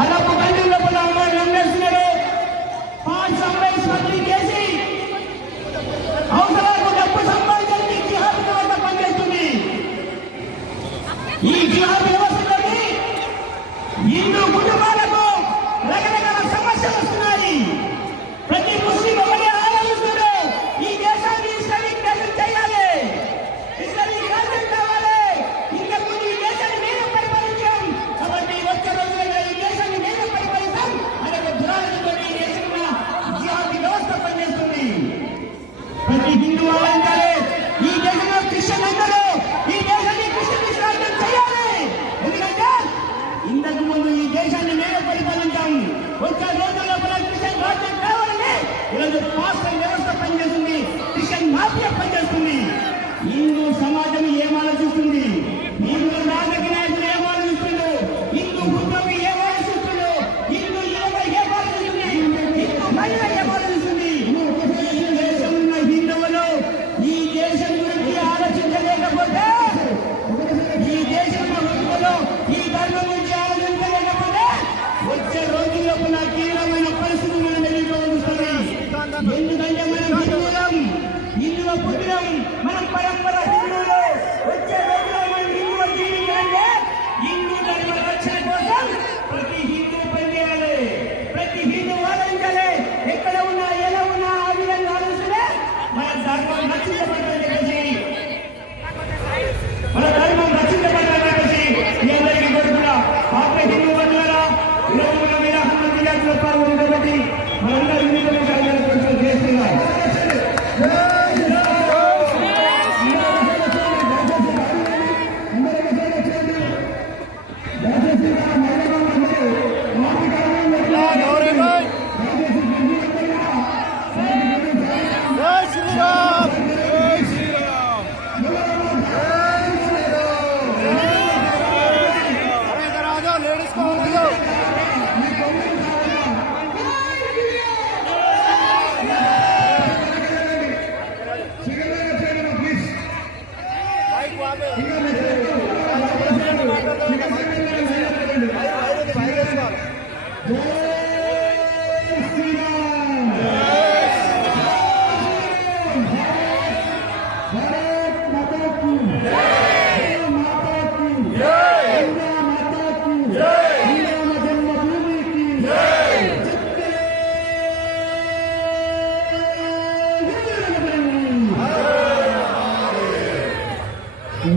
అదొక గంటల లోపల అమ్మాయి నమ్మేస్తున్నారు. పాస్ అమ్మాయి స్పందన చేసి అవసరాలకు డబ్బు సంపాదించడానికి జిహాద్ వ్యవస్థ పనిచేస్తుంది. ఈ జిహాద్ వ్యవస్థలోని హిందూ కుటుంబాలకు రకరకాల సమస్యలు వస్తున్నాయి. ప్రతి ముస్లిం ఒకటే ఆలోచిస్తున్నారు, ఈ దేశాన్ని ఇస్లామిక్ దేశం చేయాలి, ఇస్లామిక్ రాజ్యం కావాలి, ఇంకా ముందు ఈ దేశాన్ని మేము పరిపాలించాం కాబట్టి వచ్చే రోజుల్లో ఈ దేశాన్ని మేము పరిపాలిస్తాం అనే దురాలోచనతో ఈ దేశంలో జిహాద్ వ్యవస్థ పనిచేస్తుంది. ప్రతి హిందూ ఆలోచించాలి, ఈ దేశంలో క్రిస్టియన్ అందరూ ఈ దేశాన్ని క్రిస్టియన్ రాజ్యం చేయాలి. ఎందుకంటే ఇంతకు ముందు ఈ దేశాన్ని మేమే పరిపాలించాం, వచ్చే రోజుల్లో క్రిస్టియన్ రాజ్యం కావాలని ఈరోజు పాస్టర్ వ్యవస్థ పనిచేస్తుంది, క్రిస్టియన్ మాఫియా పనిచేస్తుంది. హిందూ సమాజం ఏం ఆలోచిస్తుంది, హిందూ రాజకీయ నాయకులు ఏం ఆలోచిస్తుండ్రు, హిందూ కుటుంబం ఏం ఆలోచిస్తుండ్రు, హిందూ యువత ఏం ఆలోచిస్తుంది, హిందూ మహిళ ఏం ఆలోచిస్తుంది. ఈ దేశం ఉన్న హిందువులు ఈ దేశం గురించి ఆలోచించలేకపోతే, ఈ దేశంలో హిందువులు ఈ ధర్మం గురించి ఆలోచించలేకపోతే వచ్చే రోజుల్లో తీవ్రమైన పరిస్థితులు మనం ఎదుర్కోవస్తున్నాయి. ఎందుకంటే మనం హిందువులం, హిందువ పుట్టినం, మనం పరంపర హిందువులు. వచ్చే రోజుల్లో మనం హిందువులు జీవించాలంటే హిందూ ధర్మ రక్షణ కోసం ప్రతి హిందూ పనిచేయాలి, ప్రతి హిందూ ఆలోచించాలి. ఎక్కడ ఉన్నా ఎలా ఉన్నా ఆ విధంగా ఆలోచిస్తే మన ధర్మం రక్షించబడాలని చెప్పేసి, మన ధర్మం రక్షించబడాలని చెప్పేసి మీ అందరికీ కోరుకున్నా. ఆత్మ హిందూ బంధువులారా, ఈరోజు మనం విలాసంలో విద్యార్థులు పాల్గొంది కాబట్టి మనందరూ హిందూ చేస్తున్నాం.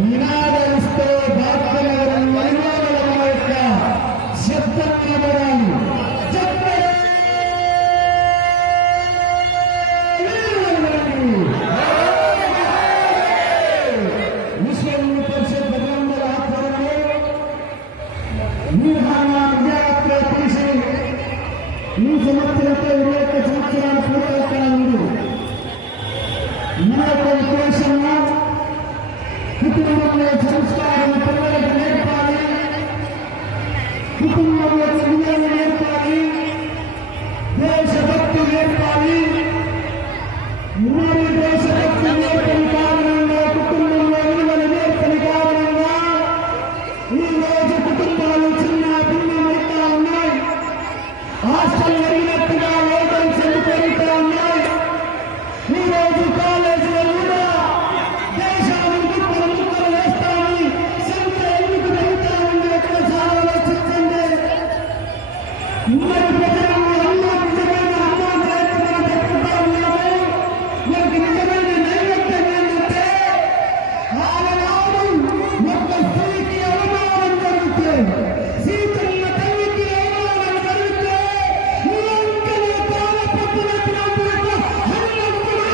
నినాదమిస్తూ భారతనగరం నిర్మాణం యొక్క శబ్దం వినబడాలి. విశ్వ హిందూ పరిషత్ భద్రంగల ఆధ్వర్యంలో నిర్మాణ విద్యాయాత్ర తెలిసి ఈ సంవత్సరంతో 21 సంవత్సరాలు పూర్తవుతున్న ముందు మన యొక్క ఉద్దేశంలో కుటుంబంలో సంస్కారం పిల్లలకు నేర్పాలి, కుటుంబంలో చదువులు నేర్పాలి, దేశభక్తి నేర్పాలి. మరి దేశభక్తి నేర్పని కారణంగా, కుటుంబంలో విలువలు నేర్పని కారణంగా ఈ రోజు కుటుంబాలు చిన్న భిన్నమైతా ఉన్నాయి. హాస్టల్ జరిగినట్టుగా వేతనం చెందుతూ ఉన్నాయి. ఈ రోజు కాలేజీలో కూడా దేశాన్ని ముక్కలు వేస్తామని సంఖ్య ఎందుకు పెరుగుతామని ఎక్కడ చాలా ఆలోచించండి. మరి ప్రజలను అమ్మా నిజమైన అమ్మా జయత్వం చెప్పుకుంటా ఉన్నాము. మనకి నిజమైన నైవేద్యం ఏంటంటే ఆలయాలు ఒక స్త్రీకి అవమానం జరిగితే, సీతమ్మ తల్లికి అవమానం జరిగితే లంకలో తాళపట్టినటువంటి హనుమంతుడు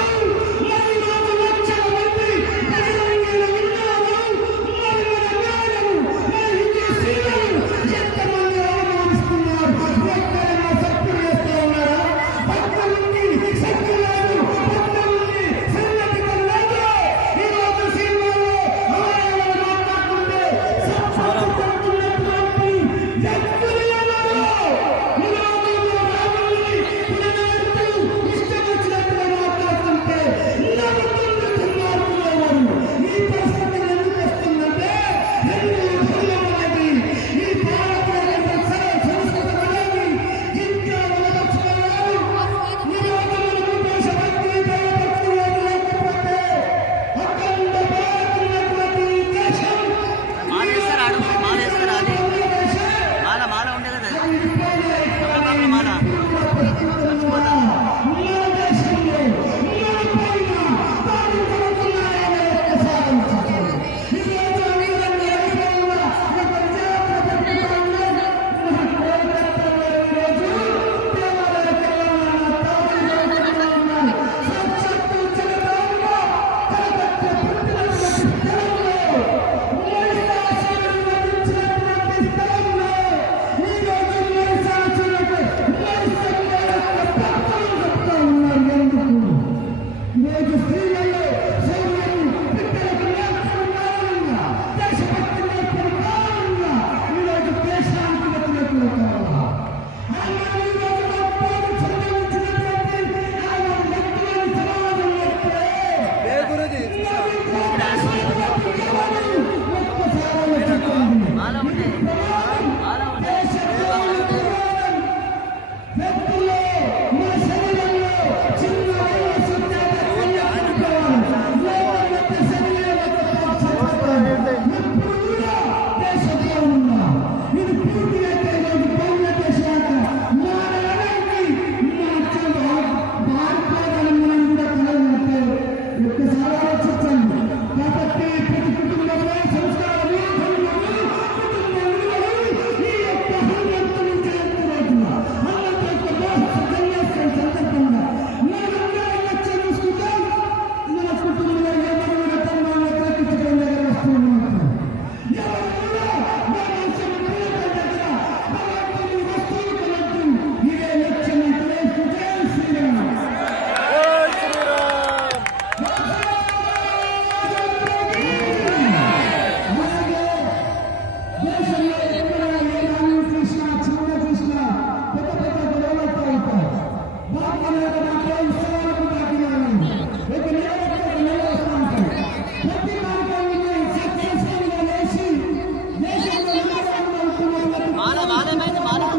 మరి 4 లక్షల మంది ప్రజలంగా ఉన్నాము. మరి మన జ్ఞానము, మరి హిందూ స్త్రీలను ఎంతమంది అవమానిస్తున్నారు. ఎక్కడ బాలేమైంది బాగా